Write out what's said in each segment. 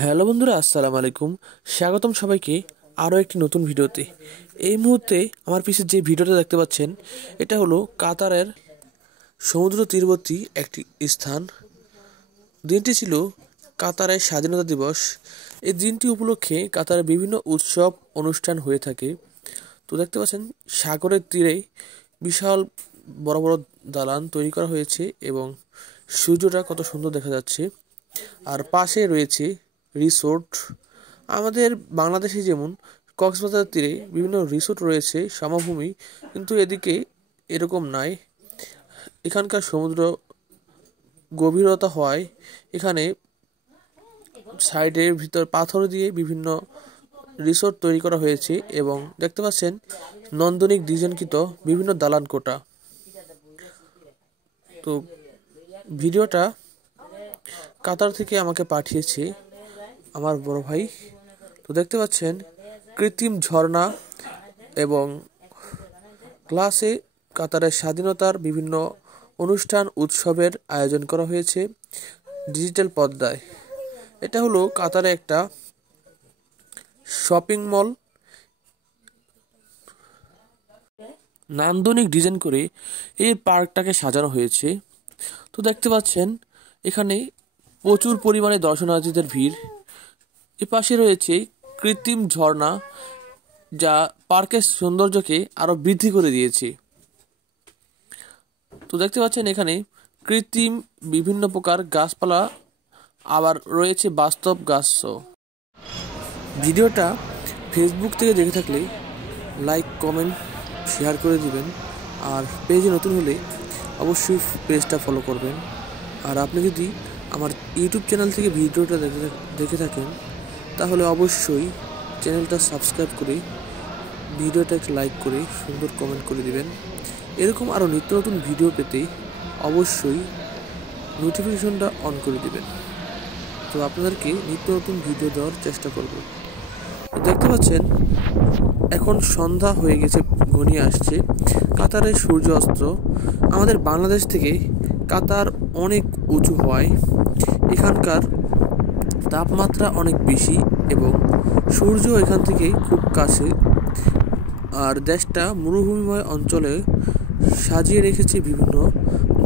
Hello বন্ধুরা, আসসালামু আলাইকুম। স্বাগতম সবাইকে আরও একটি নতুন ভিডিওতে। এই মুহূর্তে আমার পিছে যে ভিডিওটা দেখতে পাচ্ছেন, এটা হলো কাতারের সমুদ্র তীরবর্তী একটি স্থান। দিনটি ছিল কাতারের স্বাধীনতা দিবস। এই দিনটি উপলক্ষে কাতারে বিভিন্ন উৎসব অনুষ্ঠান হয়ে থাকে। তো দেখতে পাচ্ছেন সাগরের তীরে বিশাল বড় বড় দালান তৈরি করা হয়েছে এবং সূর্যটা কত সুন্দর দেখা যাচ্ছে। আর পাশে রয়েছে রিসোর্ট। আমাদের বাংলাদেশে যেমন কক্সবাজার তীরে বিভিন্ন রিসোর্ট রয়েছে, সমভূমি, কিন্তু এদিকে এরকম নাই। এখানকার সমুদ্র গভীরতা হওয়ায় এখানে সাইডের ভিতর পাথর দিয়ে বিভিন্ন রিসোর্ট তৈরি করা হয়েছে এবং দেখতে পাচ্ছেন নান্দনিক ডিজাইনকৃত বিভিন্ন দালান কোঠা। তো ভিডিওটা কাতার থেকে আমাকে পাঠিয়েছে আমার বড় ভাই। তো দেখতে পাচ্ছেন কৃত্রিম ঝর্ণা এবং ক্লাসে কাতারের স্বাধীনতার বিভিন্ন অনুষ্ঠান উৎসবের আয়োজন করা হয়েছে ডিজিটাল পর্দায়। এটা হলো কাতারে একটা শপিং মল। নান্দনিক ডিজাইন করে এই পার্কটাকে সাজানো হয়েছে। তো দেখতে পাচ্ছেন এখানে প্রচুর পরিমাণে দর্শনার্থীদের ভিড়। এপাশে রয়েছে কৃত্রিম ঝর্ণা, যা পার্কের সৌন্দর্যকে আরো বৃদ্ধি করে দিয়েছে। তো দেখতে পাচ্ছেন এখানে কৃত্রিম বিভিন্ন প্রকার গাছপালা, আবার রয়েছে বাস্তব গাছও। ভিডিওটা ফেসবুক থেকে দেখে থাকলে লাইক, কমেন্ট, শেয়ার করে দিবেন। আর পেজে নতুন হলে অবশ্যই পেজটা ফলো করবেন। আর আপনি যদি আমার ইউটিউব চ্যানেল থেকে ভিডিওটা দেখে থাকেন তাহলে অবশ্যই চ্যানেলটা সাবস্ক্রাইব করে ভিডিওটা একটা লাইক করে সুন্দর কমেন্ট করে দিবেন। এরকম আরও নিত্য নতুন ভিডিও পেতে অবশ্যই নোটিফিকেশনটা অন করে দিবেন। তো আপনাদেরকে নিত্য নতুন ভিডিও দেওয়ার চেষ্টা করব। দেখতে পাচ্ছেন এখন সন্ধ্যা হয়ে গেছে, ঘনিয়ে আসছে। কাতারের সূর্য অস্ত। আমাদের বাংলাদেশ থেকে কাতার অনেক উঁচু হওয়ায় এখানকার তাপমাত্রা অনেক বেশি এবং সূর্য এখান থেকে খুব কাছে। আর দেশটা মরুভূমিময় অঞ্চলে সাজিয়ে রেখেছে বিভিন্ন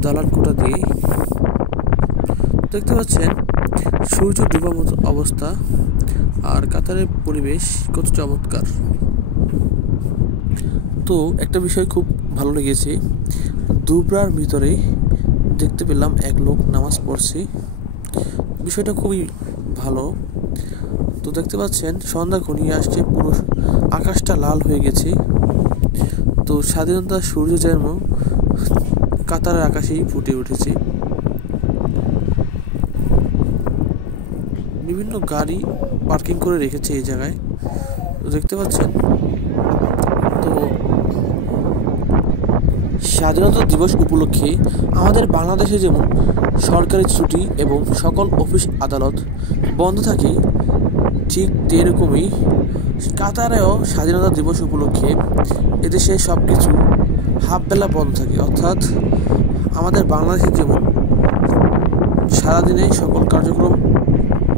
দালান কোঠা দিয়ে। দেখতে পাচ্ছেন সূর্য ডুবার মতো অবস্থা। আর কাতারের পরিবেশ কত চমৎকার। তো একটা বিষয় খুব ভালো লেগেছে, দুবরার ভিতরে দেখতে পেলাম এক লোক নামাজ পড়ছে। বিষয়টা খুবই ভালো। তো দেখতে পাচ্ছেন সন্ধ্যা ঘনিয়ে আসছে, পুরো আকাশটা লাল হয়ে গেছে। তো স্বাধীনতার সূর্য যেন কাতারের আকাশেই ফুটে উঠেছে। বিভিন্ন গাড়ি পার্কিং করে রেখেছে এই জায়গায়, তো দেখতে পাচ্ছেন। তো স্বাধীনতা দিবস উপলক্ষে আমাদের বাংলাদেশে যেমন সরকারি ছুটি এবং সকল অফিস আদালত বন্ধ থাকে, ঠিক এরকমই কাতারেও স্বাধীনতা দিবস উপলক্ষে এদেশে সব কিছু হাফ বেলা বন্ধ থাকে। অর্থাৎ আমাদের বাংলাদেশে যেমন সারাদিনে সকল কার্যক্রম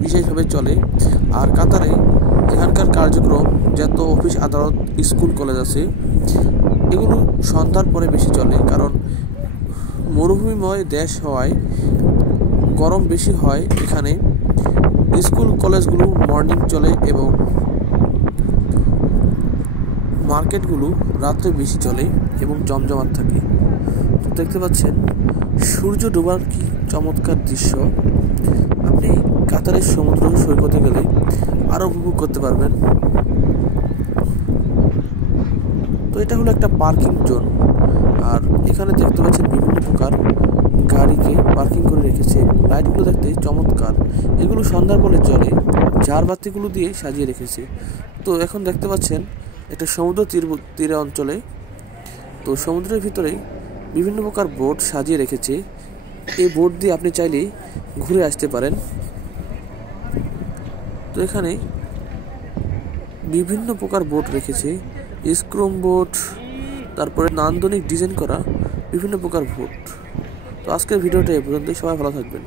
বিশেষভাবে চলে, আর কাতারে এখানকার কার্যক্রম যত অফিস আদালত স্কুল কলেজ আছে এগুলো সন্ধ্যার পরে বেশি চলে। কারণ মরুভূমিময় দেশ হওয়ায় গরম বেশি হয় এখানে। স্কুল কলেজগুলো মর্নিং চলে এবং মার্কেটগুলো রাত্রে বেশি চলে এবং জমজমাট থাকে। তো দেখতে পাচ্ছেন সূর্য ডোবার কি চমৎকার দৃশ্য। আপনি কাতারের সমুদ্র সৈকতে গেলে আরও উপভোগ করতে পারবেন। তো এটা হলো একটা পার্কিং জোন। আর এখানে দেখতে পাচ্ছেন বিভিন্ন প্রকার গাড়িকে পার্কিং করে রেখেছে এবং লাইটগুলো দেখতে চমৎকার। এগুলো সন্ধ্যার পরে জ্বলে, ঝাড়বাতিগুলো দিয়ে সাজিয়ে রেখেছে। তো এখন দেখতে পাচ্ছেন একটা সমুদ্র তীরে অঞ্চলে। তো সমুদ্রের ভিতরে বিভিন্ন প্রকার বোট সাজিয়ে রেখেছে। এই বোট দিয়ে আপনি চাইলেই ঘুরে আসতে পারেন। তো এখানে বিভিন্ন প্রকার বোট রেখেছে, স্ক্রুম বোট, তারপরে নান্দনিক ডিজাইন করা বিভিন্ন প্রকার বোট। তো আজকের ভিডিওটা এই পর্যন্তই। সবাই ভালো থাকবেন।